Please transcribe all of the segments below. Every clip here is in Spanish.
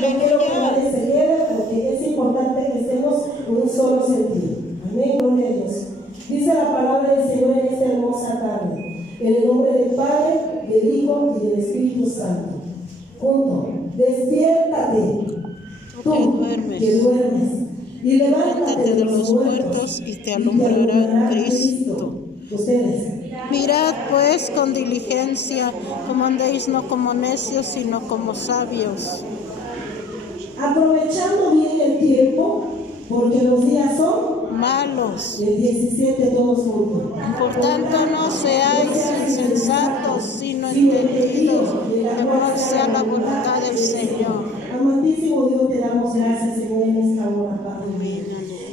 No quiero que nadie se quede porque es importante que estemos en un solo sentido. Amén, gloria a Dios. Dice la palabra del Señor en esta hermosa tarde. En el nombre del Padre, del Hijo y del Espíritu Santo. Junto. Despiértate, tú que duermes, y levántate de los muertos y te alumbrará Cristo. Ustedes. Mirad pues con diligencia, como andéis no como necios, sino como sabios. Aprovechando bien el tiempo, porque los días son malos. El 17 todos juntos. Por tanto no seáis insensatos, sino entendidos de cuál sea la voluntad del Señor. Amantísimo Dios, te damos gracias, Señor, en esta hora, Padre.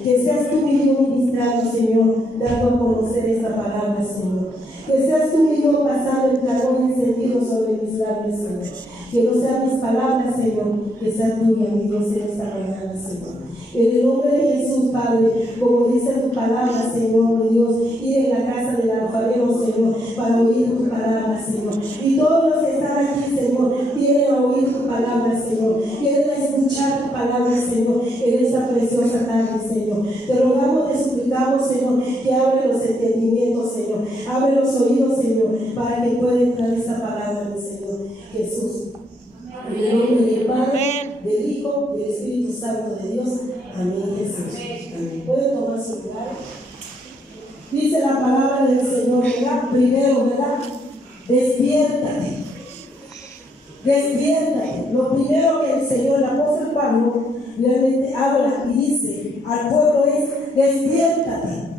Que seas tú mismo ministrando, Señor, dando a conocer esta palabra, Señor. Que seas tú mismo pasando el calor encendido sobre mis labios, Señor. Que no sean mis palabras, Señor, que sea tuya, mi Dios, en esta mañana, Señor. En el nombre de Jesús, Padre, como dice tu palabra, Señor, mi Dios, ir en la casa del alfarero, Señor, para oír tu palabra, Señor. Y todos los que están aquí, Señor, vienen a oír tu palabra, Señor. Vienen a escuchar tu palabra, Señor, en esta preciosa tarde, Señor. Te rogamos, te suplicamos, Señor, que abre los entendimientos, Señor. Abre los oídos, Señor, para que pueda entrar esta palabra del Señor Jesús. En el nombre del Padre, del Hijo y del Espíritu Santo de Dios. Amén, Jesús. Amén. ¿Pueden tomar su lugar? Dice la palabra del Señor, ¿verdad? Primero, ¿verdad? Despiértate. Despiértate. Lo primero que el Señor, el apóstol Pablo, realmente habla y dice al pueblo es: despiértate,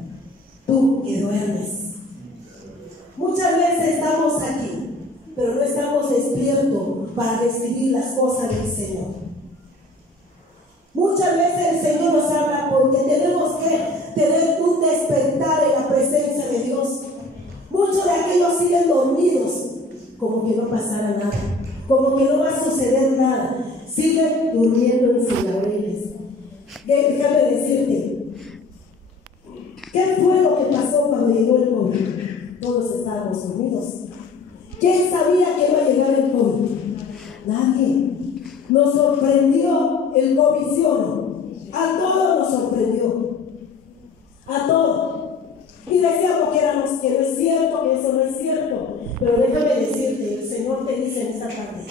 tú que duermes. Muchas veces estamos aquí, pero no estamos despiertos para recibir las cosas del Señor. Muchas veces el Señor nos habla porque tenemos que tener un despertar en la presencia de Dios. Muchos de aquellos siguen dormidos, como que no pasara nada, como que no va a suceder nada. Siguen durmiendo en sus laureles. Déjame decirte, ¿qué fue lo que pasó cuando llegó el COVID? Todos estábamos dormidos. ¿Quién sabía que iba a llegar el COVID? Nadie. Nos sorprendió el COVID, ¿sí o no? A todos nos sorprendió. A todos. Y decíamos que no es cierto, que eso no es cierto. Pero déjame decirte, el Señor te dice en esta tarde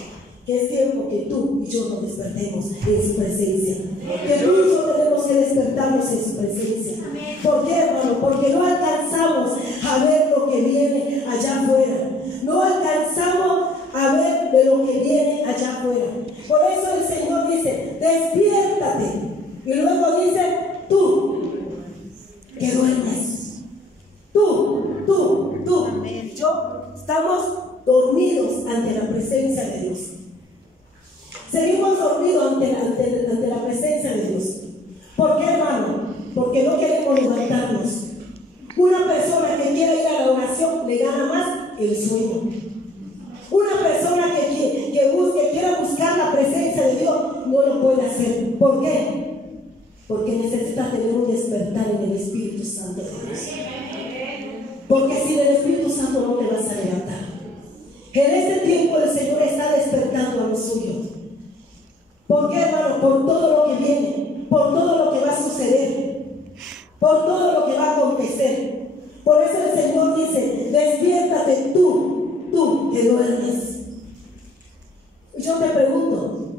que es tiempo que tú y yo nos despertemos en su presencia. Que tú y yo tenemos que despertarnos en su presencia. ¿Por qué, hermano? Porque no alcanzamos a ver lo que viene allá afuera. No alcanzamos a ver de lo que viene allá afuera. Por eso el Señor dice: despiértate. Y luego dice: tú que duermes. Tú. Y yo estamos dormidos ante la presencia de Dios. Seguimos dormidos ante la presencia de Dios. ¿Por qué, hermano? Porque no queremos levantarnos. Una persona que quiere ir a la oración le gana más el sueño. Una persona que quiera buscar la presencia de Dios no lo puede hacer. ¿Por qué? Porque necesita tener un despertar en el Espíritu Santo de Dios. Porque sin el Espíritu Santo no te vas a levantar. En este tiempo el Señor está despertando a los suyos. ¿Por qué, hermano? Por todo lo que viene, por todo lo que va a suceder, por todo lo que va a acontecer. Por eso el Señor dice: despiértate tú que duermes. Yo te pregunto,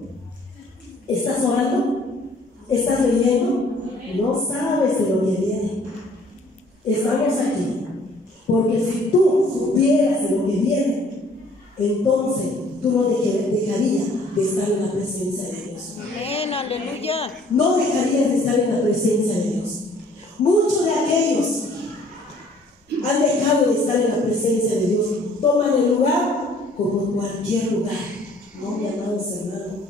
¿estás orando? ¿Estás leyendo? No sabes de lo que viene. Estamos aquí porque si tú supieras de lo que viene, entonces tú no dejarías de estar en la presencia de Dios. Amén, aleluya. No dejarías de estar en la presencia de Dios. Muchos de aquellos han dejado de estar en la presencia de Dios. Toman el lugar como cualquier lugar. No, mi amados hermanos,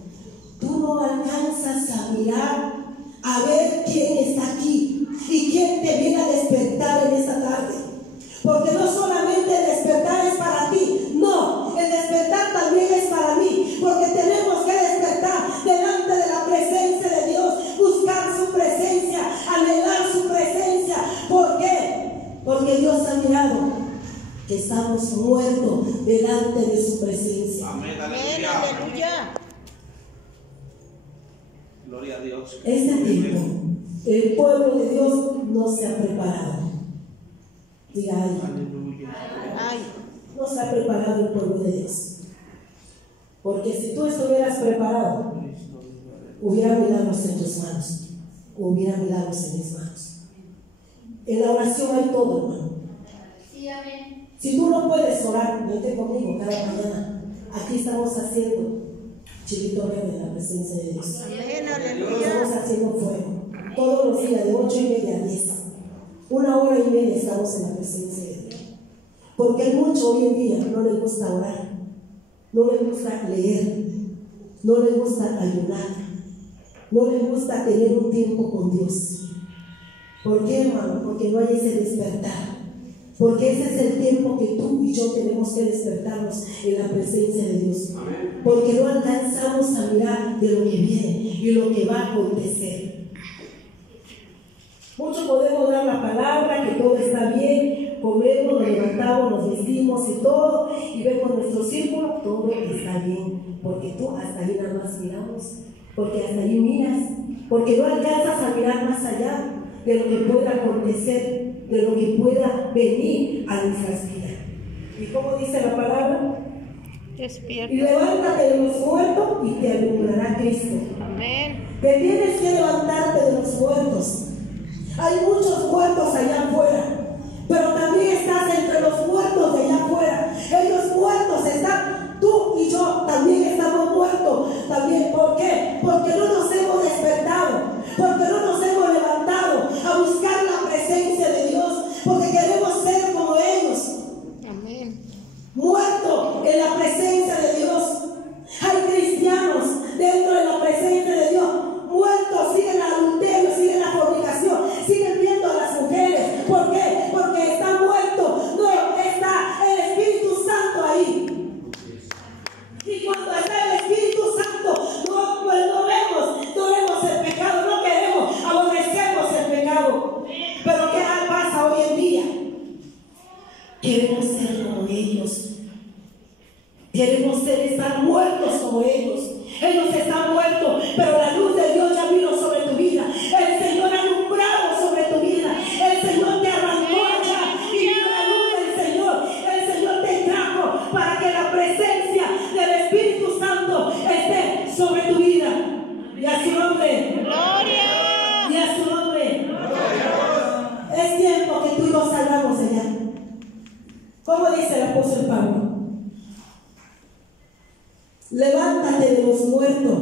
tú no alcanzas a mirar, a ver quién está aquí y quién te viene a despertar en esta tarde. Porque no solamente el despertar es para ti, no, el despertar también es para mí. Porque tenemos que despertar delante de la presencia de Dios, buscar su presencia, anhelar su presencia. ¿Por qué? Porque Dios ha mirado que estamos muertos delante de su presencia. Amén, aleluya. Gloria a Dios. Este tiempo, el pueblo de Dios no se ha preparado. Diga ay. Aleluya. Ay, No se ha preparado el pueblo de Dios. Porque si tú estuvieras preparado, hubiera milagros en tus manos, hubiera milagros en mis manos. En la oración hay todo, hermano. Sí, amén. Si tú no puedes orar, vete conmigo cada mañana. Aquí estamos haciendo chivitoria en la presencia de Dios. amén, Estamos aleluya. haciendo fuego todos los días de 8:30 a 10. 1 hora y media estamos en la presencia de Dios. Porque hay mucho hoy en día que no les gusta orar, no les gusta leer, no les gusta ayunar, no les gusta tener un tiempo con Dios. ¿Por qué, hermano? Porque no hay ese despertar. Porque ese es el tiempo que tú y yo tenemos que despertarnos en la presencia de Dios. Porque no alcanzamos a mirar de lo que viene y lo que va a acontecer. Muchos podemos dar la palabra, que todo está bien, comemos, nos levantamos, nos vestimos y todo, y vemos nuestro círculo, todo está bien. Porque tú hasta ahí nada más miramos, porque hasta ahí miras, porque no alcanzas a mirar más allá de lo que pueda acontecer, de lo que pueda venir a nuestras vidas. ¿Y cómo dice la palabra? Y Despierta. levántate de los muertos y te alumbrará Cristo. Amén. Que tienes que levantarte de los muertos. Hay muchos muertos allá afuera, pero también estás entre los muertos de allá afuera. Ellos muertos están, tú y yo también estamos muertos. También, ¿por qué? Porque no nos hemos despertado, porque no nos hemos levantado a buscar la presencia de Dios, porque queremos ser como ellos. Amén. Muerto en la presencia de Dios. Hay cristianos dentro de la presencia de Dios, muertos, siguen el adulterio, siguen la fornicación, siguen viendo a las mujeres. ¿Por qué? Porque está muerto, no está el Espíritu Santo ahí. Y cuando está el Espíritu Santo, no vemos el pecado, no queremos, aborrecemos el pecado. Pero ¿qué pasa hoy en día? Queremos ser como ellos. Queremos estar muertos como ellos. Ellos están muertos, pero la luz de Dios ya vino sobre tu vida. El Señor ha alumbrado sobre tu vida. El Señor te arrancó allá y vino la luz del Señor. El Señor te trajo para que la presencia del Espíritu Santo esté sobre tu vida. Y a su nombre. Gloria. Y a su nombre. Es tiempo que tú y yo salgamos allá. ¿Cómo dice el apóstol Pablo? Levántate de los muertos.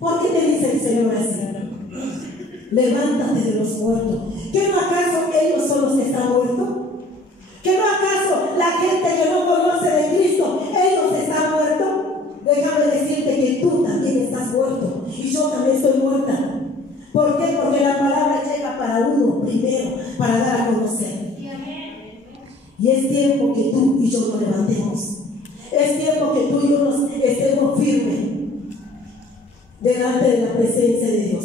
¿Por qué te dice el Señor así? Levántate de los muertos. ¿Qué no acaso ellos son los que están muertos? ¿Qué no acaso la gente que no conoce de Cristo, ellos están muertos? Déjame decirte que tú también estás muerto y yo también estoy muerta. ¿Por qué? Porque la palabra llega para uno primero, para dar a conocer. Y es tiempo que tú y yo nos levantemos. Es tiempo que tú y yo nos estemos firmes delante de la presencia de Dios.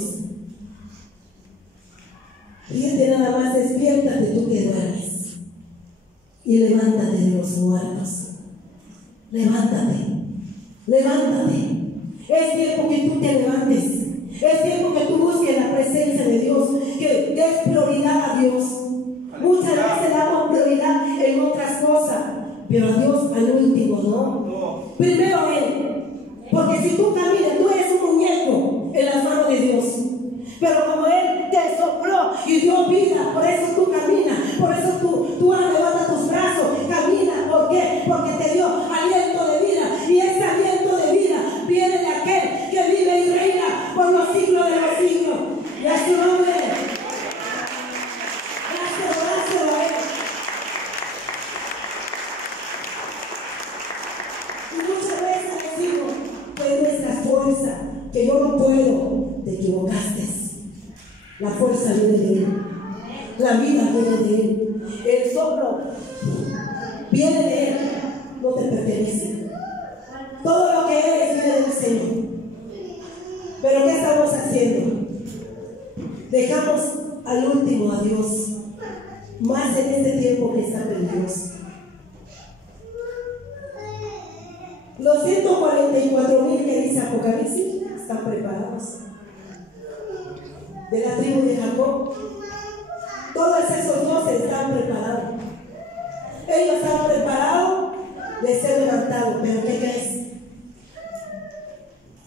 Fíjate, nada más, despiértate tú que duermes y levántate de los muertos. Levántate, levántate. Es tiempo que tú te levantes. Es tiempo que tú busques la presencia de Dios, que des prioridad a Dios. Muchas veces damos prioridad en otras cosas, pero a Dios al último, ¿no? Primero a Él. Porque si tú caminas, tú eres un muñeco en las manos de Dios. Pero como Él te sopló y dio vida, por eso tú caminas, por eso tú levantas tus brazos, caminas. ¿Por qué? Porque te dio aliento de vida. Y ese aliento de vida viene de aquel que vive y reina por los siglos de los siglos. Y a su nombre. Gracias a Él. Y muchas veces decimos que es nuestra fuerza, que yo no puedo. Te equivocaste. La fuerza viene de Él. La vida viene de Él. El soplo viene de Él. No te pertenece. Todo lo que eres viene del Señor. Pero ¿qué estamos haciendo? Dejamos al último a Dios. Más en este tiempo que está peligroso. Los 144,000 que dice Apocalipsis están preparados. de la tribu de Jacob. Todos esos 12 están preparados. Ellos están preparados de ser levantados. Pero ¿qué crees?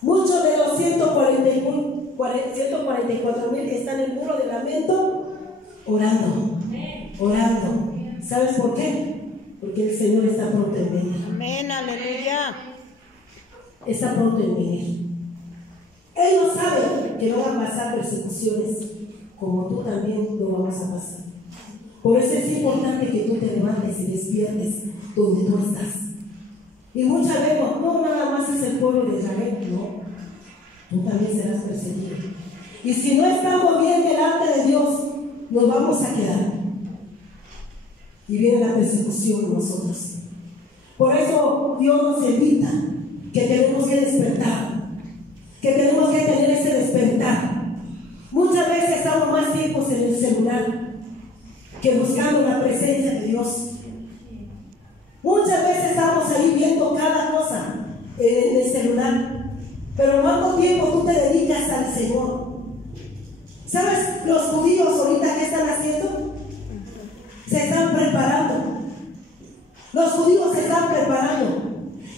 Muchos de los 144,000 que están en el muro de lamento, orando. ¿Sabes por qué? Porque el Señor está pronto en venir. Amén, aleluya. Está pronto en venir. Ellos saben que no van a pasar persecuciones, como tú también lo vamos a pasar. Por eso es importante que tú te levantes y despiertes donde tú estás. Y muchas veces, no nada más es el pueblo de Israel, no. Tú también serás perseguido. Y si no estamos bien delante de Dios, nos vamos a quedar. Y viene la persecución nosotros. Por eso Dios nos invita que tenemos que despertar, que tenemos que tener ese despertar. Muchas veces estamos más tiempos en el celular que buscando la presencia de Dios. Muchas veces estamos ahí viendo cada cosa en el celular, pero ¿cuánto tiempo tú te dedicas al Señor? ¿Sabes los judíos ahorita qué están haciendo? Se están preparando. Los judíos se están preparando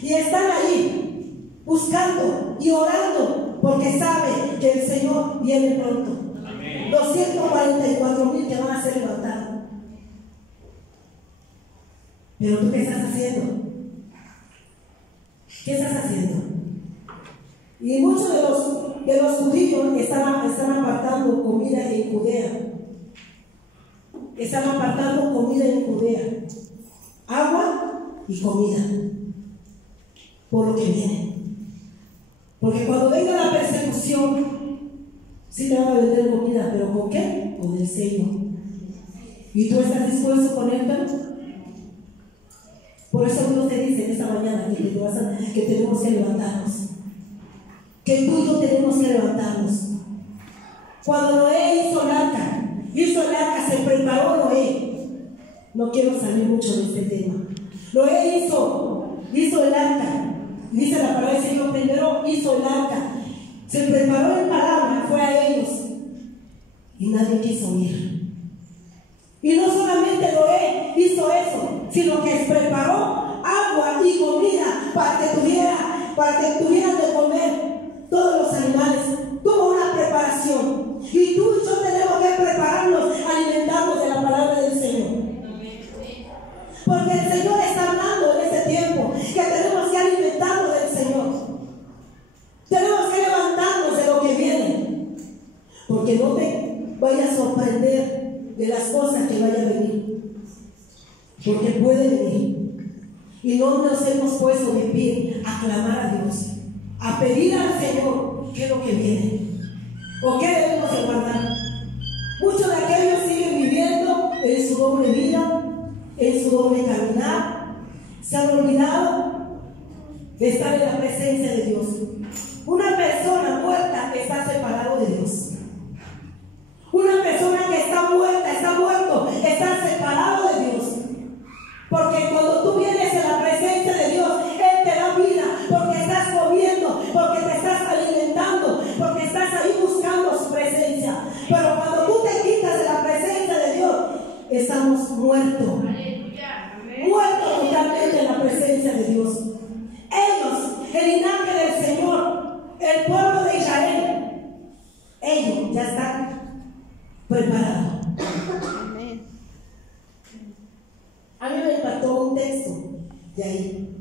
y están ahí buscando y orando porque saben que el Señor viene pronto. Amén. Los 144,000 que van a ser levantados. Pero tú, ¿qué estás haciendo? ¿Qué estás haciendo? Y muchos de los judíos están apartando comida en Judea. Están apartando comida en Judea. Agua y comida. Por lo que viene. Porque cuando venga la persecución, sí te van a vender comida, pero ¿con qué? Con el sello. ¿Y tú estás dispuesto a ponértelo? Por eso Dios te dice en esta mañana que tenemos que levantarnos. Que tú y yo tenemos que levantarnos. Cuando Noé hizo el arca, se preparó Noé. No quiero salir mucho de este tema. Noé hizo el arca. Dice la palabra del Señor, primero hizo el arca. Se preparó en palabra, fue a ellos. Y nadie quiso oír. Y no solamente Noé hizo eso, sino que preparó agua y comida para que tuvieran de comer todos los animales. Tuvo una preparación. Y tú y yo tenemos que prepararnos, alimentarnos de la palabra del Señor. Porque el Señor está hablando en este tiempo que tenemos que alimentarnos del Señor. Tenemos que levantarnos de lo que viene. Porque no te vayas a sorprender de las cosas que vayan a venir, porque puede venir. Y no nos hemos puesto de pie a clamar a Dios, a pedir al Señor qué es lo que viene o qué debemos de guardar. Muchos de aquellos siguen viviendo en su doble vida, en su doble caminar. Se han olvidado de estar en la presencia de Dios. Una persona muerta está separado de Dios. Una persona que está muerta, está muerto, está separado de Dios. Porque cuando tú vienes a la presencia de Dios, Él te da vida, porque estás comiendo, porque te estás alimentando, porque estás ahí buscando su presencia. Pero cuando tú te quitas de la presencia de Dios, estamos muertos. Muertos totalmente en la presencia de Dios. Ellos, el linaje del Señor, el pueblo de Israel, ellos ya están preparado. Amén. A mí me impactó un texto de ahí.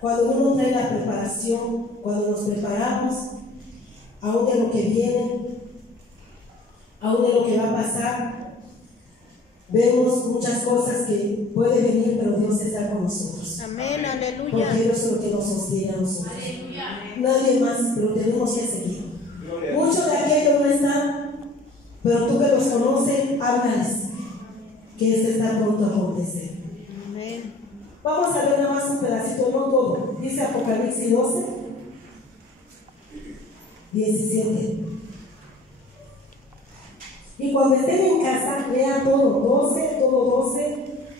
Cuando uno trae la preparación, cuando nos preparamos, aún de lo que viene, aún de lo que va a pasar, vemos muchas cosas que pueden venir, pero Dios está con nosotros. Amén, aleluya. Porque Dios es lo que nos sostiene a nosotros. Nadie más, pero tenemos que seguir. Muchos de aquellos no están, pero tú que los conoces, háblales que este está pronto a acontecer. Amén. Vamos a ver nada más un pedacito, no todo. Dice Apocalipsis 12, 17. Y cuando estén en casa, lean todo 12,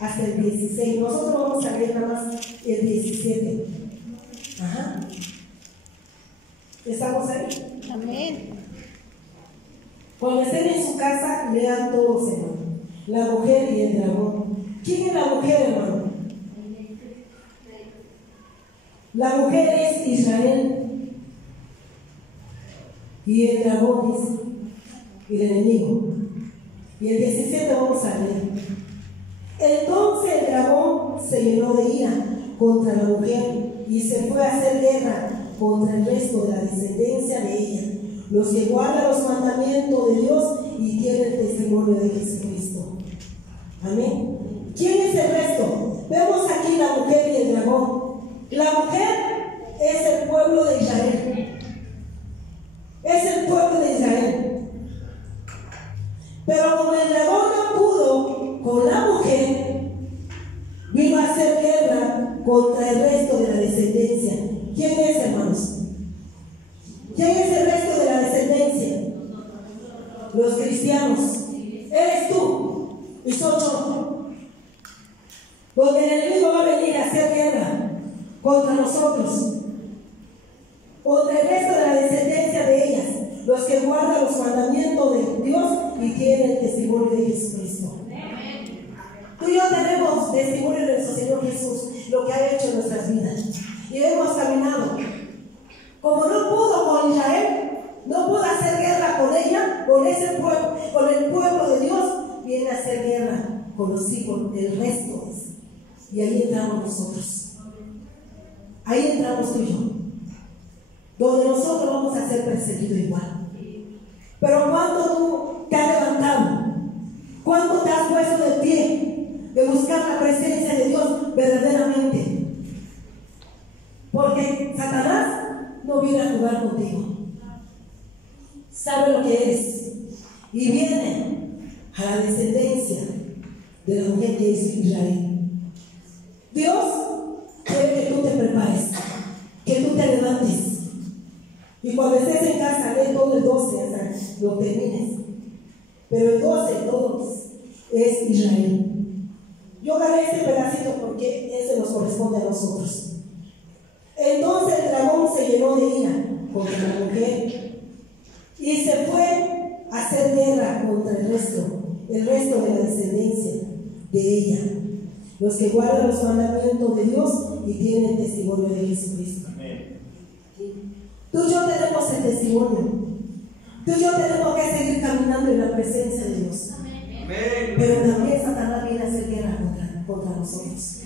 hasta el 16. Nosotros vamos a leer nada más el 17. Ajá. ¿Estamos ahí? Amén. Cuando estén en su casa, lean todos, hermano. La mujer y el dragón. ¿Quién es la mujer, hermano? La mujer es Israel. Y el dragón es el enemigo. Y el 17 vamos a leer. Entonces el dragón se llenó de ira contra la mujer y se fue a hacer guerra contra el resto de la descendencia de ella, los que guardan los mandamientos de Dios y tienen el testimonio de Jesucristo. Amén. ¿Quién es el resto? Vemos aquí la mujer y el dragón. La mujer es el pueblo de Israel. Es el pueblo de Israel. Pero como el dragón no pudo con la mujer, vino a hacer guerra contra el resto de la descendencia. ¿Quién es, hermanos? ¿Quién es el resto de la descendencia? Los cristianos. Eres tú y soy yo. Donde el enemigo va a venir a hacer guerra contra nosotros, contra el resto de la descendencia de ellas, los que guardan los mandamientos de Dios y tienen el testimonio de Jesucristo. Tú y yo tenemos testimonio de nuestro Señor Jesús, lo que ha hecho en nuestras vidas. Y hemos caminado. Como no pudo con Israel, no pudo hacer guerra con ella, con ese pueblo, con el pueblo de Dios, viene a hacer guerra con los hijos del resto. Y ahí entramos nosotros. Ahí entramos tú y yo. Donde nosotros vamos a ser perseguidos igual. Pero cuando tú te has levantado, cuando te has puesto de pie, de buscar la presencia de Dios verdaderamente. Porque Satanás no viene a jugar contigo. Sabe lo que eres. Y viene a la descendencia de la mujer que es Israel. Dios quiere que tú te prepares, que tú te levantes. Y cuando estés en casa, lee todo el 12 hasta lo termines. Pero el 12 todos es Israel. Yo agarré este pedacito porque ese nos corresponde a nosotros. Entonces el dragón se llenó de ira contra la mujer y se fue a hacer guerra contra el resto de la descendencia de ella, los que guardan los mandamientos de Dios y tienen el testimonio de Jesucristo. Tú y yo tenemos el testimonio. Tú y yo tenemos que seguir caminando en la presencia de Dios. Pero también Satanás viene a hacer guerra contra nosotros,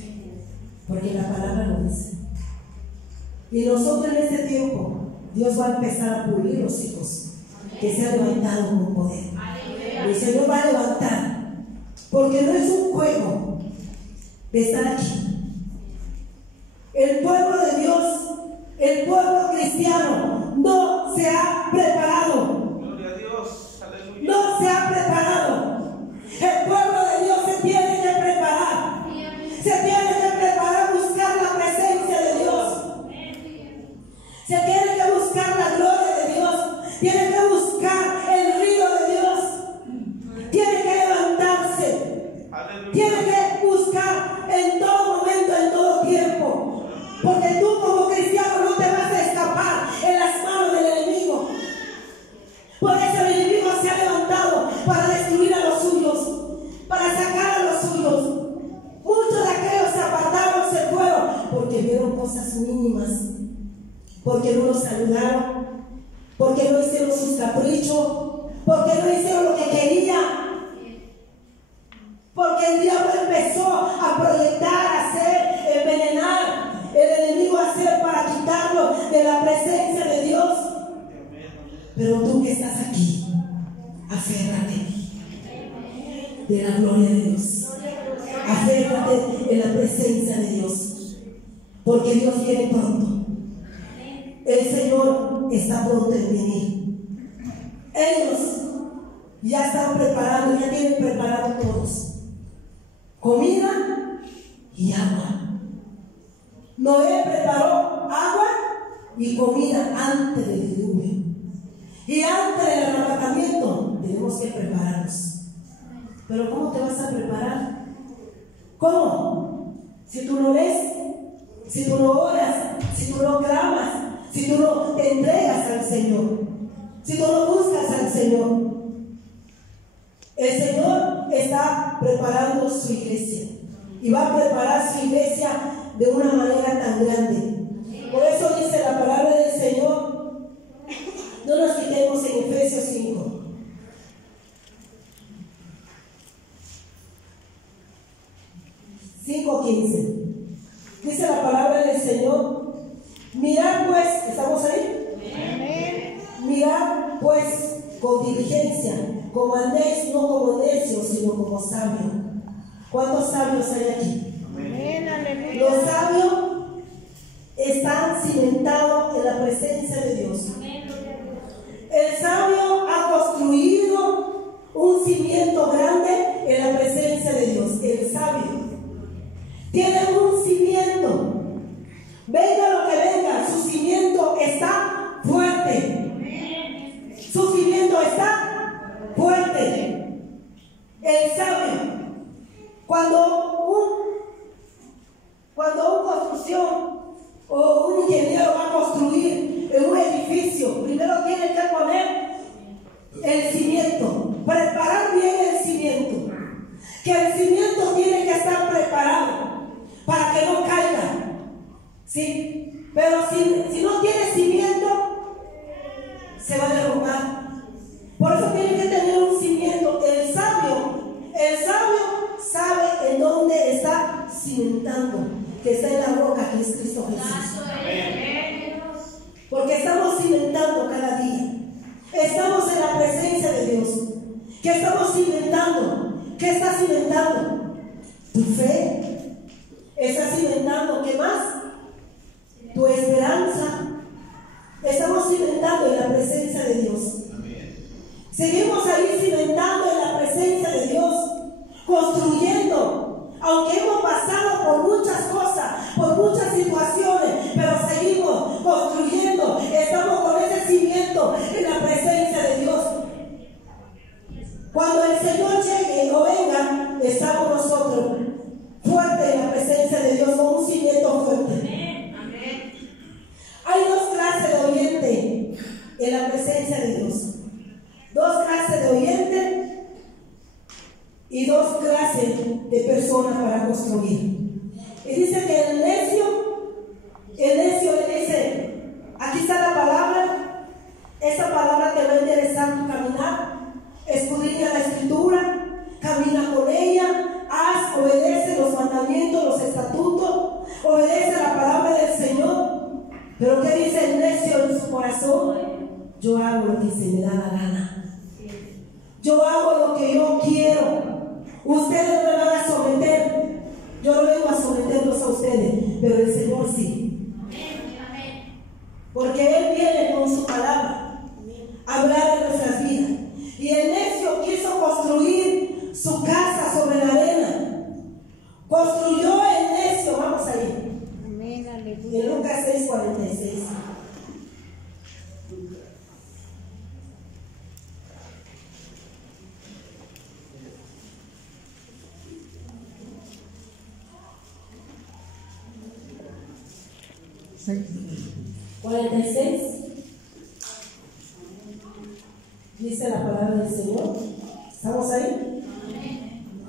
porque la palabra lo dice. Y nosotros en este tiempo Dios va a empezar a pulir los hijos que se han levantado con poder. El Señor va a levantar, porque no es un juego de estar aquí. El pueblo de Dios, el pueblo cristiano, no se ha preparado. Gloria a Dios. Aleluya. No se ha preparado. El pueblo de Dios se tiene que preparar. Se tiene que preparar a buscar la presencia de Dios. Se tiene que buscar la gloria de Dios. Tiene que buscar el río de Dios. Tiene que levantarse. Aleluya. Tiene que buscar en todo momento, en todo tiempo. Porque tú como cristiano no te vas a escapar en las manos del enemigo. Por eso el enemigo se ha levantado para destruir a los suyos, para sacar a los suyos. Muchos de aquellos se apartaron, se fueron, porque vieron cosas mínimas, porque no los saludaron, porque no hicieron sus caprichos, porque no hicieron lo que querían. Porque el diablo empezó a proyectar, a hacer, envenenar, el enemigo a hacer para quitarlo de la presencia de Dios. Pero tú que estás aquí, aférrate de la gloria de Dios. Aférrate en la presencia de Dios, porque Dios viene pronto. El Señor está pronto en venir. Ellos ya están preparando, ya tienen preparado todos comida y agua. Noé preparó agua y comida antes del diluvio. Y antes del arrebatamiento tenemos que prepararnos. Pero ¿cómo te vas a preparar? ¿Cómo? Si tú no lees, si tú no oras, si tú no clamas, si tú no te entregas al Señor. si tú no buscas al Señor. El Señor está preparando su iglesia y va a preparar su iglesia de una manera tan grande. Por eso dice la palabra del Señor, no nos quitemos en Efesios 5. Dice la palabra del Señor, mirad pues, ¿estamos ahí? Mirad pues con diligencia, como andéis no como necios, sino como sabios. ¿Cuántos sabios hay aquí? Amén. Los sabios están cimentados en la presencia de Dios. El sabio ha construido un cimiento grande en la presencia de Dios. El sabio tiene un cimiento. Venga lo que venga, su cimiento está fuerte. Su cimiento está fuerte. El sabio, cuando una construcción o un ingeniero va a construir en un edificio, primero tiene que poner el cimiento, preparar bien el cimiento. Que el cimiento tiene que estar preparado para que no caiga. ¿Sí? Pero si no tiene cimiento, se va a derrumbar. Por eso tiene que tener un cimiento. El sabio sabe en dónde está cimentando, que está en la roca, que es Cristo Jesús. Porque estamos cimentando cada día. Estamos en la presencia de Dios. ¿Qué estamos cimentando? ¿Qué estás cimentando? Tu fe. ¿Estás cimentando qué más? Tu esperanza. Estamos cimentando en la presencia de Dios. Seguimos ahí cimentando en la presencia de Dios, construyendo, aunque hemos pasado por muchas cosas, por muchas situaciones, pero seguimos construyendo. Estamos con ese cimiento en la presencia de Dios. Cuando el Señor llegue o venga, estamos nosotros fuertes en la presencia de Dios, con un cimiento fuerte. Hay dos clases de oyentes en la presencia de Dios. Dos clases de oyentes y dos clases de personas para construir. Y dice que el necio le dice, aquí está la palabra, esa palabra te va a interesar tu caminar, escudriña la escritura, camina con ella, obedece los mandamientos, los estatutos, obedece la palabra del Señor. Pero ¿qué dice el necio en su corazón? Yo hago lo que se me da la gana. Yo hago lo que yo quiero. Ustedes no me van a someter. Yo no vengo a someterlos a ustedes, pero el Señor sí. Porque Él viene con su palabra a hablar de nuestras vidas. Y el necio quiso construir su casa sobre la arena. Construyó el necio, vamos a ir. En Lucas 6:46. Dice la palabra del Señor. ¿Estamos ahí?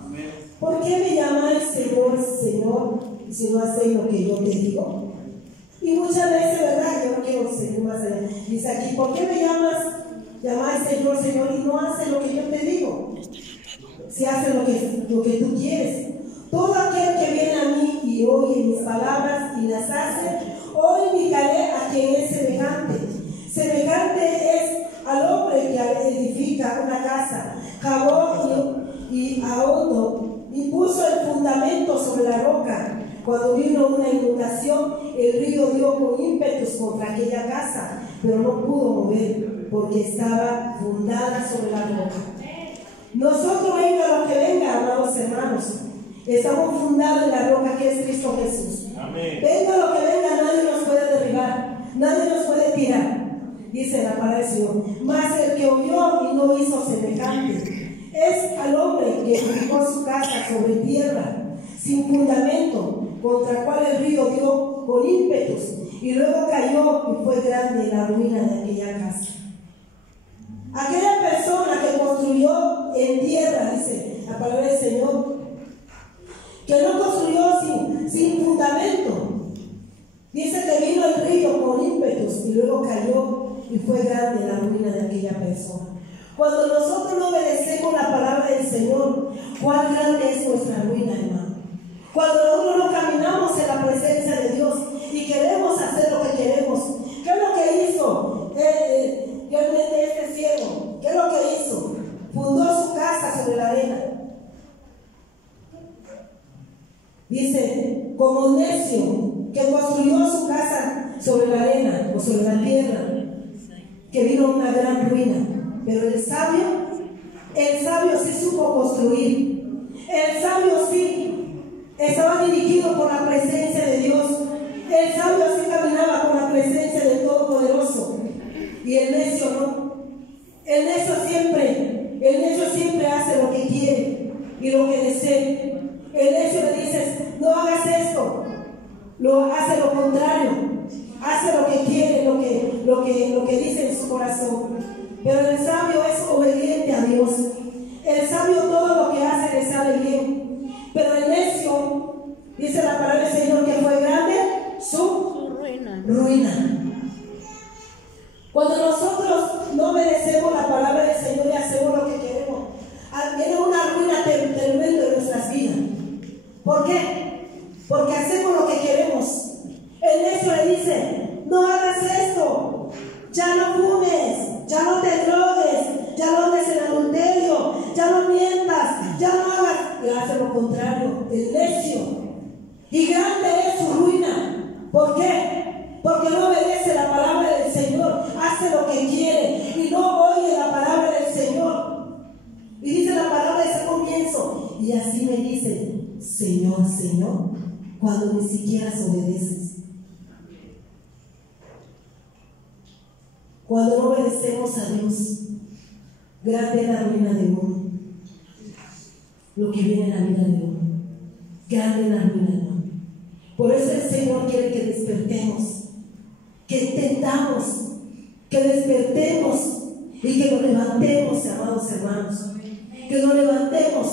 Amén. ¿Por qué me llamáis Señor, Señor, si no hacéis lo que yo te digo? Y muchas veces, ¿verdad? Yo no quiero seguir más allá. Dice aquí, ¿por qué me llamáis Señor, Señor, y no haces lo que yo te digo? Si haces lo que tú quieres. Todo aquel que viene a mí y oye mis palabras y las hace, hoy indicaré a quien es semejante. Semejante es al hombre que edifica una casa, cavó y ahondó y puso el fundamento sobre la roca. Cuando vino una inundación, el río dio con ímpetus contra aquella casa, pero no pudo mover porque estaba fundada sobre la roca. Nosotros, venga lo que venga, amados hermanos, estamos fundados en la roca que es Cristo Jesús. Amén. Venga lo que venga, nadie nos puede derribar, nadie nos puede tirar. Dice la palabra del Señor. Mas el que oyó y no hizo semejante es al hombre que edificó su casa sobre tierra, sin fundamento, contra cual el río dio con ímpetus, y luego cayó y fue grande la ruina de aquella casa. y fue grande la ruina de aquella persona. Cuando nosotros no obedecemos la palabra del Señor, ¿cuán grande es nuestra ruina, hermano? Cuando nosotros no caminamos en la presencia de Dios y queremos hacer lo que queremos, ¿qué es lo que hizo realmente este siervo? ¿Qué es lo que hizo? Fundó su casa sobre la arena. Dice, como necio que construyó su casa sobre la arena o sobre la tierra, que vino una gran ruina. Pero el sabio sí supo construir. El sabio sí estaba dirigido por la presencia de Dios. El sabio sí caminaba con la presencia del Todopoderoso. Y el necio no. El necio siempre hace lo que quiere y lo que desea. El necio le dice, no hagas esto. Hace lo contrario. Hace lo que quiere, lo que dice en su corazón. Pero el sabio es obediente a Dios. El sabio todo lo que hace le sale bien. Pero el necio, dice la palabra del Señor, que fue grande su ruina. Cuando nosotros no obedecemos la palabra del Señor y hacemos lo que queremos, viene una ruina tremenda en nuestras vidas. ¿Por qué? Porque hacemos lo que queremos. El necio le dice, no hagas esto, ya no fumes, ya no te drogues, ya no andes en adulterio, ya no mientas, ya no hagas. Y hace lo contrario, el necio. Y grande es su ruina. ¿Por qué? Porque no obedece la palabra del Señor, hace lo que quiere y no oye la palabra del Señor. Y dice la palabra de ese comienzo, y así me dicen, Señor, Señor, cuando ni siquiera obedeces. Cuando no obedecemos a Dios, grande es la ruina de uno. Lo que viene en la vida de uno, grande es la ruina de uno. Por eso el Señor quiere que despertemos, que entendamos, que despertemos y que nos levantemos, amados hermanos. Que nos levantemos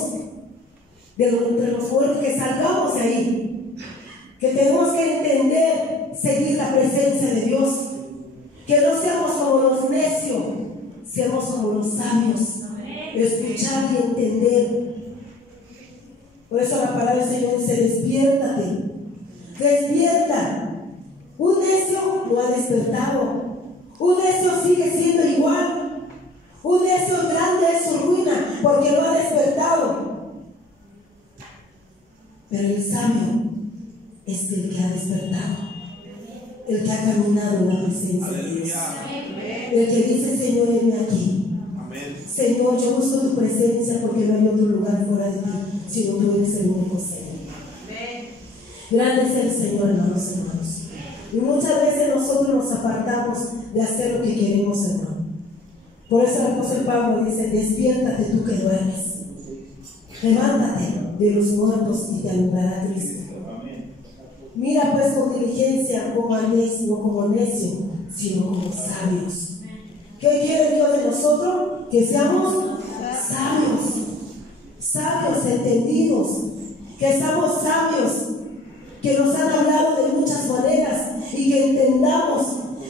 de entre los muertos, que salgamos de ahí. Que tenemos que entender, seguir la presencia de Dios. Que no seamos como los necios, seamos como los sabios. Escuchar y entender. Por eso la palabra del Señor dice, despiértate. Despierta. Un necio lo ha despertado. Un necio sigue siendo igual. Un necio grande es su ruina porque lo ha despertado. Pero el sabio es el que ha despertado, el que ha caminado en la presencia de Dios, el que dice, Señor, heme aquí. Señor, yo busco tu presencia porque no hay otro lugar fuera de ti, sino tú eres el único Señor. Grande es el Señor, hermanos. Y muchas veces nosotros nos apartamos de hacer lo que queremos, hermano. Por eso el apóstol Pablo dice, despiértate tú que duermes. Levántate de los muertos y te alumbrará Cristo. Mira pues con diligencia como necio, no como necio, sino como sabios. ¿Qué quiere Dios de nosotros? Que seamos sabios entendidos, que seamos sabios, que nos han hablado de muchas maneras y que entendamos.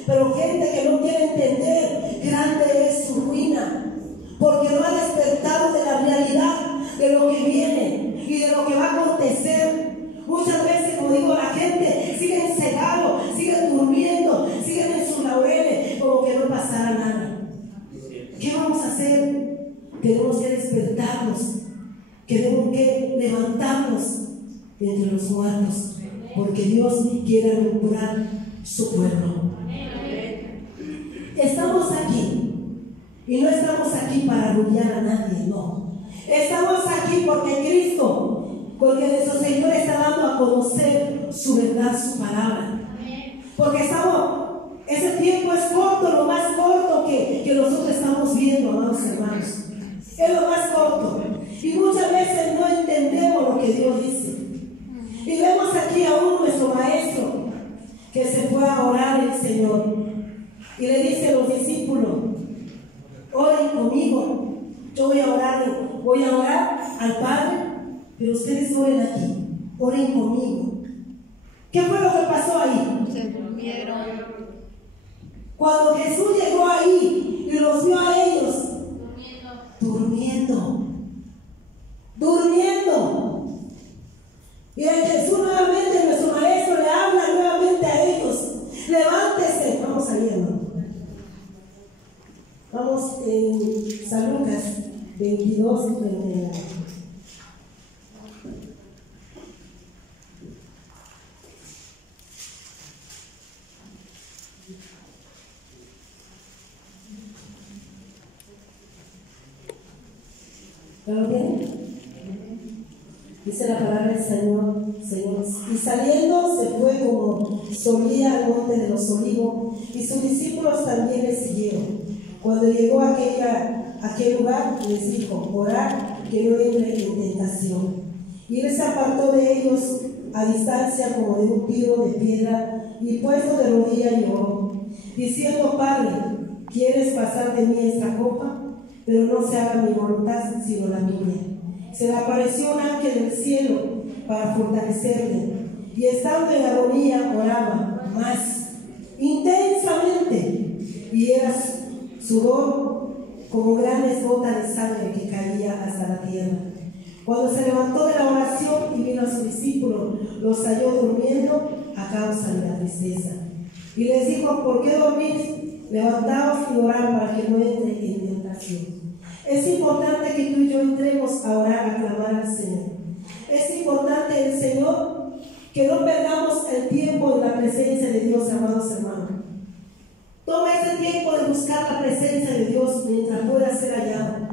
Pero gente que no quiere entender, grande es su ruina, porque no ha despertado de la realidad de lo que viene y de lo que va a acontecer. Muchas veces, como digo, la gente sigue encegados, sigue durmiendo, siguen en sus laureles, como que no pasara nada. ¿Qué vamos a hacer? Tenemos que despertarnos, tenemos que levantarnos de entre los muertos, porque Dios quiere recuperar su pueblo. Estamos aquí y no estamos aquí para arrullar a nadie, no. Estamos aquí porque Cristo, porque nuestro Señor está dando a conocer su verdad, su palabra. Porque ese tiempo es corto, lo más corto que nosotros estamos viendo, amados hermanos. Es lo más corto. Y muchas veces no entendemos lo que Dios dice. Y vemos aquí a nuestro maestro que se fue a orar el Señor. Y le dice a los discípulos, oren conmigo, yo voy a orar al Padre, pero ustedes oren aquí, oren conmigo. ¿Qué fue lo que pasó ahí? Se durmieron. Cuando Jesús llegó durmiendo. Y Jesús nuevamente, nuestro maestro, le habla nuevamente a ellos. Levántese. Vamos ahí, hermano. Vamos en San Lucas 22 y 39. ¿Lo ven? Dice la palabra del Señor, y saliendo se fue como solía al monte de los olivos, y sus discípulos también le siguieron. Cuando llegó a aquel lugar, les dijo: orad que no entre en tentación. Y él se apartó de ellos a distancia como de un tiro de piedra, y puesto de rodillas lloró, diciendo: Padre, ¿quieres pasar de mí esta copa? Pero no se haga mi voluntad sino la tuya. Se le apareció un ángel del cielo para fortalecerle, y estando en agonía oraba más intensamente, y era sudor como grandes gotas de sangre que caía hasta la tierra. Cuando se levantó de la oración y vino a sus discípulos, los halló durmiendo a causa de la tristeza. Y les dijo: ¿por qué dormís? Levantaos y orad para que no entre en tentación. Es importante que tú y yo entremos a orar, a clamar al Señor. Es importante, el Señor, que no perdamos el tiempo en la presencia de Dios, amados hermanos. Toma ese tiempo de buscar la presencia de Dios mientras pueda ser hallado.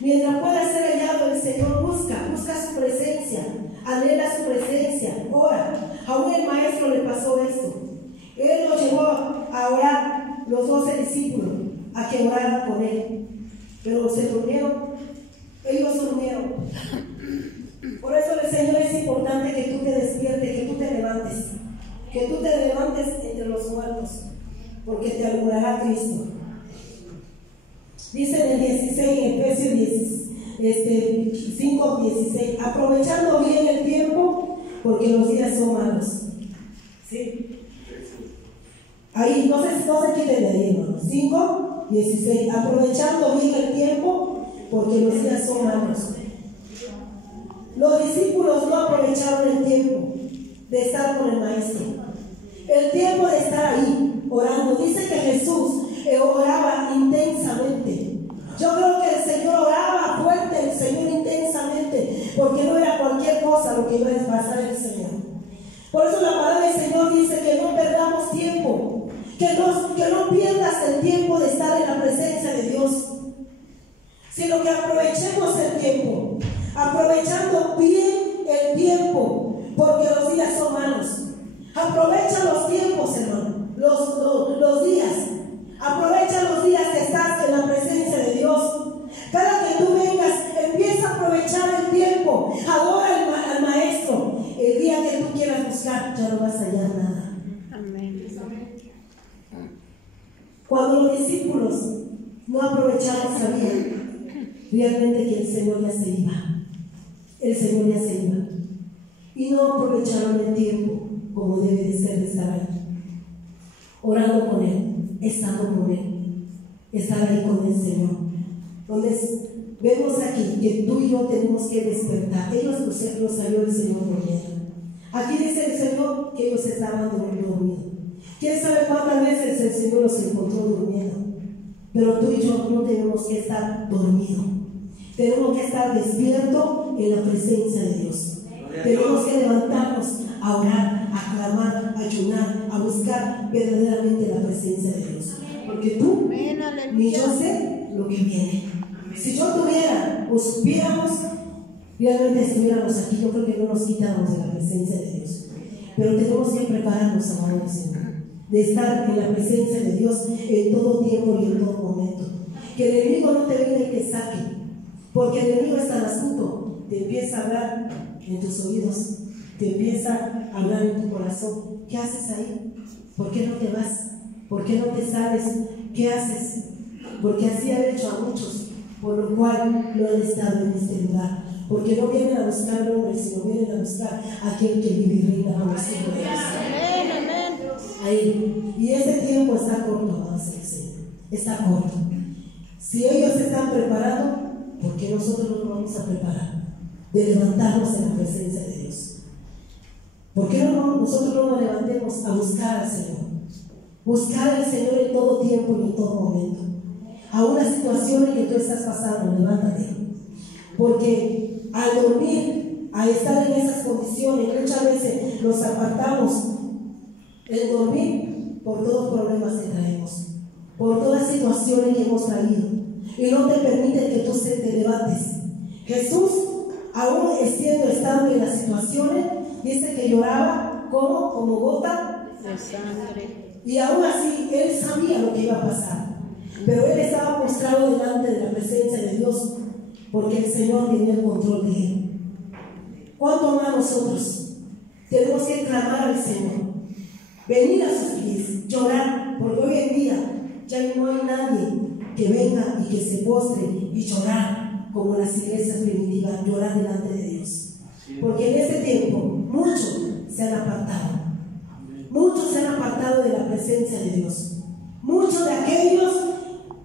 Mientras pueda ser hallado, el Señor busca su presencia, anhela su presencia, ora. Aún el maestro le pasó esto. Él lo llevó a orar, los 12 discípulos, a que oraran con él. Pero se durmieron, ellos durmieron. Por eso el Señor es importante que tú te despiertes, que tú te levantes entre los muertos, porque te alumbrará Cristo. Dice en el 16, en Efesios 5:16, aprovechando bien el tiempo, porque los días son malos. ¿Sí? Ahí, no se quiten de ahí, hermanos. 5:16, aprovechando bien el tiempo, porque los días son malos. Los discípulos no aprovecharon el tiempo de estar con el Maestro, el tiempo de estar ahí orando. Dice que Jesús oraba intensamente. Yo creo que el Señor oraba fuerte, el Señor intensamente, porque no era cualquier cosa lo que iba a pasar el Señor. Por eso la palabra del Señor dice que no perdamos tiempo, que no pierdas el tiempo de estar en la presencia de Dios, sino que aprovechemos el tiempo, aprovechando bien el tiempo, porque los días son malos. Aprovecha los tiempos, hermano, los días. Aprovecha los días que estás en la presencia de Dios. Cada que tú vengas, empieza a aprovechar el tiempo. Adora al Maestro. El día que tú quieras buscar, ya no vas a hallar nada. Amén. Cuando los discípulos no aprovecharon, sabían realmente que el Señor ya se iba. El Señor ya se iba. Y no aprovecharon el tiempo como debe de ser de estar ahí, orando con Él, estando con Él, estar ahí con el Señor. Entonces, vemos aquí que tú y yo tenemos que despertar. Ellos los salió el Señor durmiendo. Aquí dice el Señor que ellos estaban dormidos. ¿Quién sabe cuántas veces el Señor los encontró durmiendo? Pero tú y yo no tenemos que estar dormidos. Tenemos que estar despiertos en la presencia de Dios. Tenemos que levantarnos a orar, a clamar, a ayunar, a buscar verdaderamente la presencia de Dios. Porque tú ni yo sé lo que viene. Si yo tuviera o supiéramos, realmente estuviéramos aquí, yo creo que no nos quitáramos de la presencia de Dios. Pero tenemos que prepararnos, amado Señor, de estar en la presencia de Dios en todo tiempo y en todo momento. Que el enemigo no te venga y te saque, porque el enemigo es tan astuto, te empieza a hablar en tus oídos, te empieza a hablar en tu corazón. ¿Qué haces ahí? ¿Por qué no te vas? ¿Por qué no te sales? ¿Qué haces? Porque así han hecho a muchos, por lo cual no han estado en este lugar. Porque no vienen a buscar hombres, sino vienen a buscar a aquel que vive y reina con los hijos de Dios. Ahí. Y ese tiempo está corto, vamos a decir. Está corto. Si ellos se están preparando, ¿por qué nosotros no nos vamos a preparar? de levantarnos en la presencia de Dios. ¿Por qué nosotros no nos levantemos a buscar al Señor? Buscar al Señor en todo tiempo y en todo momento. A una situación en que tú estás pasando, levántate. Porque al dormir, al estar en esas condiciones, muchas veces nos apartamos en dormir por todos los problemas que traemos, por todas las situaciones que hemos traído, y no te permiten que tú te levantes. Jesús, aún estando en las situaciones, dice que lloraba como gota de sangre. Y aún así, él sabía lo que iba a pasar. Pero él estaba postrado delante de la presencia de Dios, porque el Señor tenía el control de él. ¿Cuánto más nosotros tenemos que clamar al Señor? Venir a sus pies, llorar, porque hoy en día ya no hay nadie que venga y que se postre y llorar como las iglesias primitivas, llorar delante de Dios. Porque en este tiempo muchos se han apartado. Muchos se han apartado de la presencia de Dios. Muchos de aquellos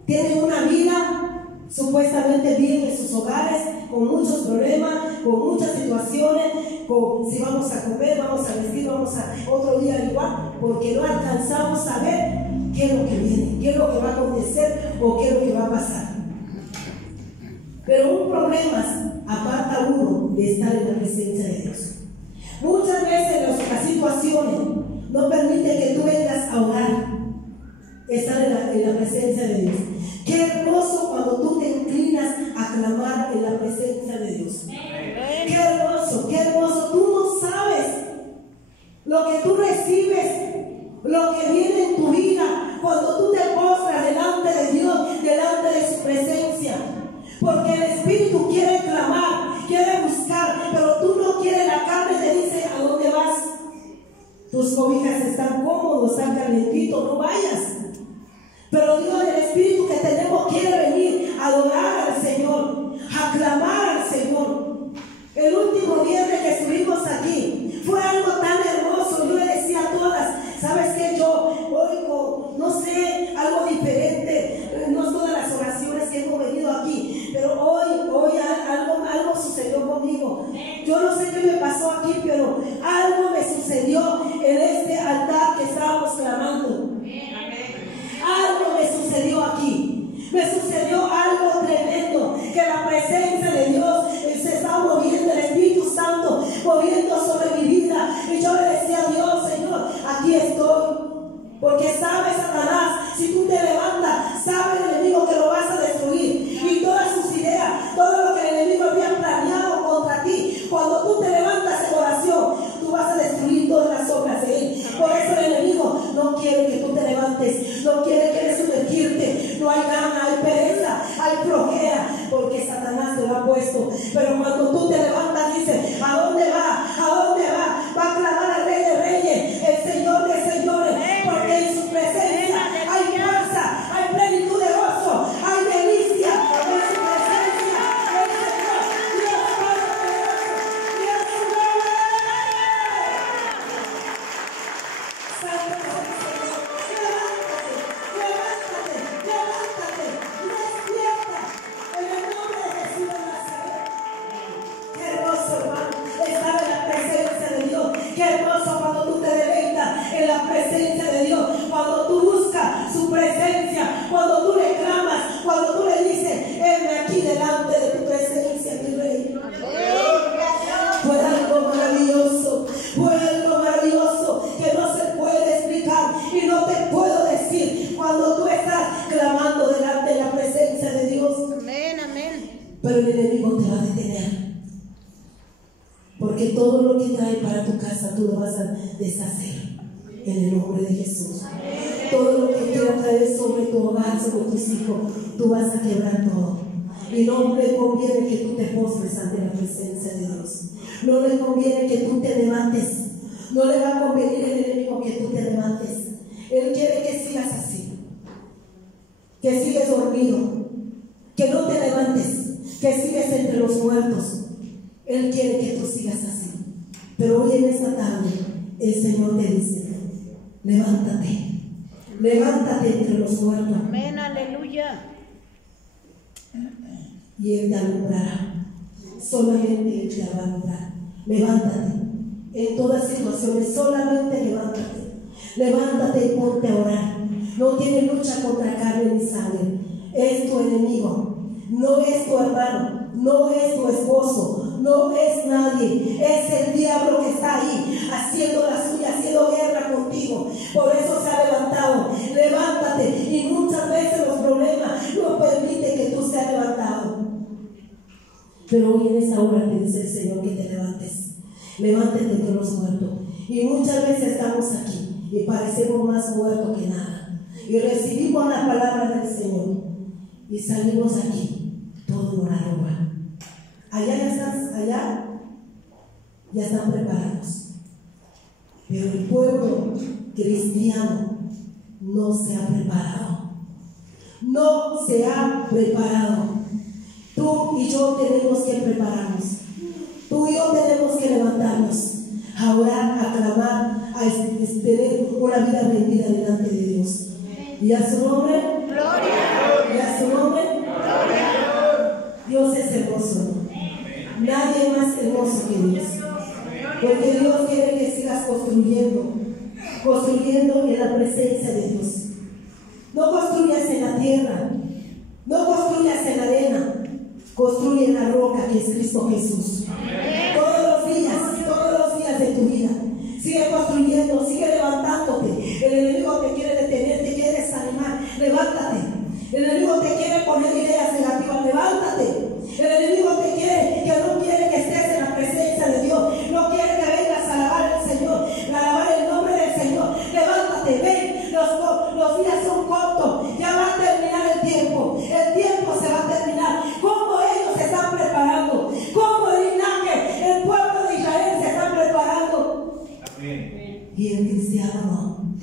tienen una vida supuestamente bien en sus hogares, con muchos problemas, con muchas situaciones, con si vamos a comer, vamos a vestir, vamos a otro día igual, porque no alcanzamos a ver qué es lo que viene, qué es lo que va a acontecer o qué es lo que va a pasar. Pero un problema aparta a uno de estar en la presencia de Dios. Muchas veces las situaciones no permiten que tú vengas a orar, estar en la presencia de Dios. Qué hermoso cuando tú te inclinas a clamar en la presencia de Dios. Qué hermoso, qué hermoso. Tú no sabes lo que tú recibes, lo que viene en tu vida cuando tú te postras delante de Dios, delante de su presencia. Porque el Espíritu quiere clamar, quiere buscar, pero tú no quieres. La carne te dice: ¿a dónde vas? Tus cobijas están cómodos, están calentitos, no vayas. Pero Dios, el Espíritu que tenemos, quiere venir a adorar al Señor, a clamar al Señor. El último viernes que estuvimos aquí fue algo tan hermoso. Yo le decía a todas: ¿sabes qué? Yo oigo, no sé, algo diferente. No todas las oraciones que hemos venido aquí, pero hoy algo sucedió conmigo. Yo no sé qué me pasó aquí, pero algo me sucedió en este altar que estábamos clamando. Algo me sucedió aquí. Me sucedió algo tremendo, que la presencia de Dios se está moviendo, el Espíritu Santo moviendo sobre mi vida. Y yo le decía a Dios: Señor, aquí estoy. Porque sabe Satanás, si tú te levantas, sabe el enemigo que lo vas a destruir. Y todas sus ideas, todo lo que el enemigo había planeado contra ti, cuando tú te levantas en oración, tú vas a destruir todas las obras de él. Por eso el enemigo no quiere que tú te levantes, no quiere que sumergirte. No hay gana, hay pereza, hay flojera, porque Satanás te lo ha puesto. Pero cuando tú te levantas, dice: ¿a dónde va? ¿A dónde va? Va a clamar al Rey de Reyes, el Señor de Señores, porque en su presencia hay fuerza, hay plenitud de gozo, hay delicia en su presencia. El Señor, Dios Todopoderoso, Dios Santo es el Señor. Levántate, despierta en el nombre de Jesús de Nazaret. Qué hermoso, hermano, estar en la presencia de Dios. Qué hermoso cuando tú te deleitas en la presencia de Dios, cuando tú buscas su presencia, cuando tú le clamas, cuando tú le dices: heme aquí delante de tu presencia, mi Rey. Fue algo maravilloso, que no se puede explicar y no te puedo decir cuando tú estás clamando delante de la presencia de Dios. Amén, amén. Pero el enemigo te va a detener, porque todo lo que trae para tu casa tú lo vas a deshacer en el nombre de Jesús. Todo lo que quiera traer sobre tu hogar, sobre tus hijos, tú vas a quebrar todo. Y no le conviene que tú te postres ante la presencia de Dios. No le conviene que tú te levantes. No le va a convenir al enemigo que tú te levantes. Él quiere que sigas así, que sigues dormido, que no te levantes, que sigues entre los muertos. Él quiere que tú sigas así. Pero hoy en esta tarde el Señor te dice: levántate, levántate entre los muertos. Amén, aleluya. Y Él te alumbrará. solamente Él te va a ayudar. Levántate en todas situaciones, solamente levántate. Levántate y ponte a orar. No tiene lucha contra carne ni sangre. Es tu enemigo, no es tu hermano, no es tu esposo, no es nadie. Es el diablo que está ahí haciendo la suya, haciendo guerra contigo. Por eso se ha levantado. Levántate. Y muchas veces los problemas no permiten que tú seas levantado. Pero hoy en esta hora te dice el Señor que te levantes. Levántate entre los muertos. Y muchas veces estamos aquí y parecemos más muertos que nada. Y recibimos la palabra del Señor y salimos aquí todo en una ropa. Allá ya estás, allá ya están preparados. Pero el pueblo cristiano no se ha preparado. No se ha preparado. Tú y yo tenemos que prepararnos. Tú y yo tenemos que levantarnos a orar, a clamar, a tener una vida rendida delante de Dios. Y a su nombre, gloria. Y a su nombre, gloria. Dios es hermoso. Nadie más hermoso que Dios. Porque Dios quiere que sigas construyendo en la presencia de Dios. No construyas en la tierra, no construyas en la arena. Construye en la roca que es Cristo Jesús. Todos los días de tu vida. Sigue construyendo, sigue levantándote. El enemigo te quiere detener, te quiere desanimar. Levántate. El enemigo te quiere poner ideas negativas. Levántate. El enemigo te quiere, que no quiere que estés en la presencia de Dios. No quiere que vengas a alabar al Señor, a alabar el nombre del Señor. Levántate, ven. Los días son cortos. Ya va a terminar el tiempo. El tiempo se va a terminar. ¿Cómo ellos se están preparando? ¿Cómo el linaje, el pueblo de Israel se está preparando? Amén. Y el cristiano no.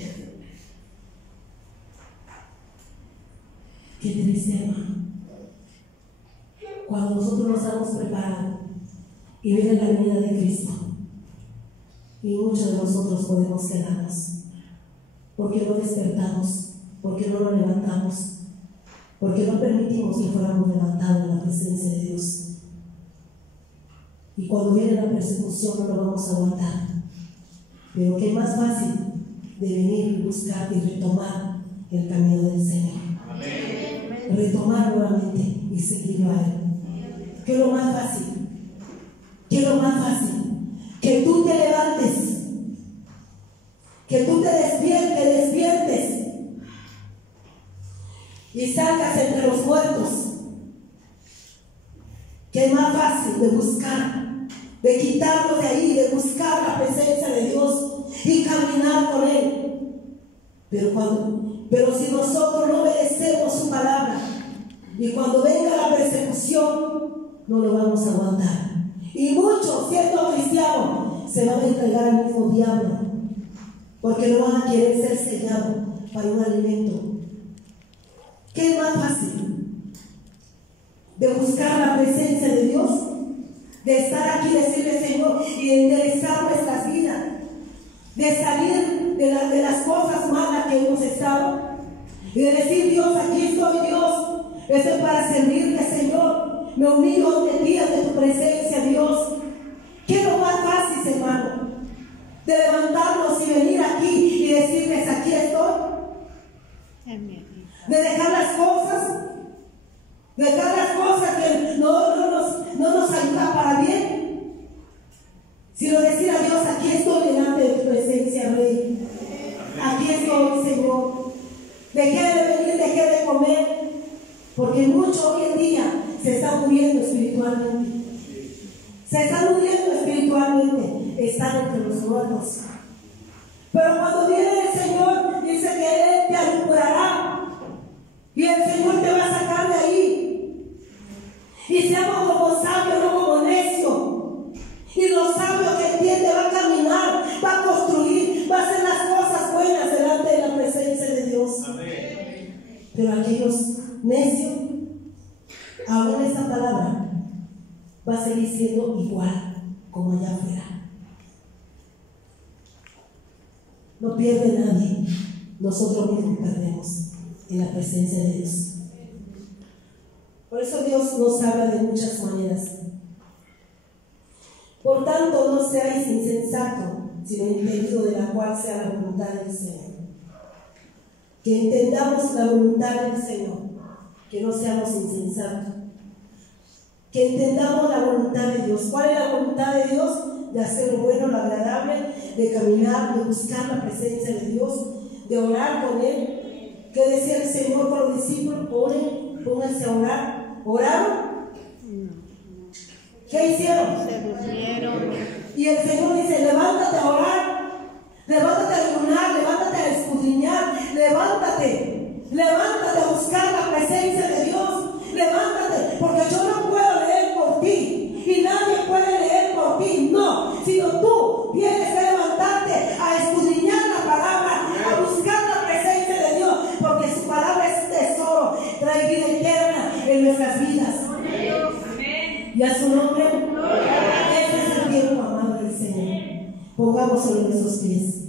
Qué triste, hermano. Cuando nosotros nos estamos preparando y viene la venida de Cristo, y muchos de nosotros podemos quedarnos porque no despertamos, porque no nos levantamos, porque no permitimos que fuéramos levantados en la presencia de Dios. Y cuando viene la persecución no lo vamos a aguantar. Pero qué más fácil de venir y buscar y retomar el camino del Señor. Amén. Retomar nuevamente y seguirlo a Él. ¿Qué es lo más fácil? ¿Qué es lo más fácil? Que tú te levantes, que tú te despiertes y salgas entre los muertos. Que es más fácil de buscar, de quitarlo de ahí, de buscar la presencia de Dios y caminar con Él. Pero si nosotros no obedecemos su palabra, y cuando venga la persecución, no lo vamos a aguantar. Y muchos, siendo cristianos, se van a entregar al mismo diablo, porque no van a querer ser sellados para un alimento. ¿Qué es más fácil? De buscar la presencia de Dios, de estar aquí y decirle Señor y enderezar nuestras vidas, de salir de las cosas malas que hemos estado y de decir Dios, aquí estoy Dios, estoy para servirle Señor, me humillo ante ti, ante tu presencia Dios. ¿Qué es lo más fácil, hermano? De levantarnos y venir aquí y decirles aquí estoy. De dejar las cosas que no nos ayudan para bien, sino decir a Dios, aquí estoy delante de tu presencia, Rey. Aquí estoy, Señor. Dejé de venir, dejé de comer, porque muchos hoy en día se están muriendo espiritualmente. Están entre los muertos. Pero cuando viene el Señor, dice que Él te alumbrará y el Señor te va a sacar de ahí. Y seamos como sabios, no como necios. Y los sabios que entienden va a caminar, va a construir, va a hacer las cosas buenas delante de la presencia de Dios. Amén. Pero aquellos necios, aún esta palabra va a seguir siendo igual como allá afuera. No pierde nadie, nosotros mismos perdemos en la presencia de Dios. Por eso Dios nos habla de muchas maneras. Por tanto, no seáis insensatos, sino entendidos de la cual sea la voluntad del Señor. Que entendamos la voluntad del Señor, que no seamos insensatos. Que entendamos la voluntad de Dios. ¿Cuál es la voluntad de Dios? De hacer lo bueno, lo agradable, de caminar, de buscar la presencia de Dios, de orar con Él. ¿Qué decía el Señor con los discípulos? Oren, pónganse a orar. ¿Oraron? ¿Qué hicieron? Se durmieron. Y el Señor dice, levántate a orar, levántate a ayunar, levántate a escudriñar, levántate a buscar la presencia de Dios, levántate, porque yo no puedo leer por ti y nadie puede leer por ti, no, sino tú tienes que levantarte a escudriñar la palabra, a buscar la presencia de Dios, porque su palabra es un tesoro, trae vida eterna en nuestras vidas. Y a su nombre, ese es el tiempo amado del Señor. Pongámoslo en nuestros pies.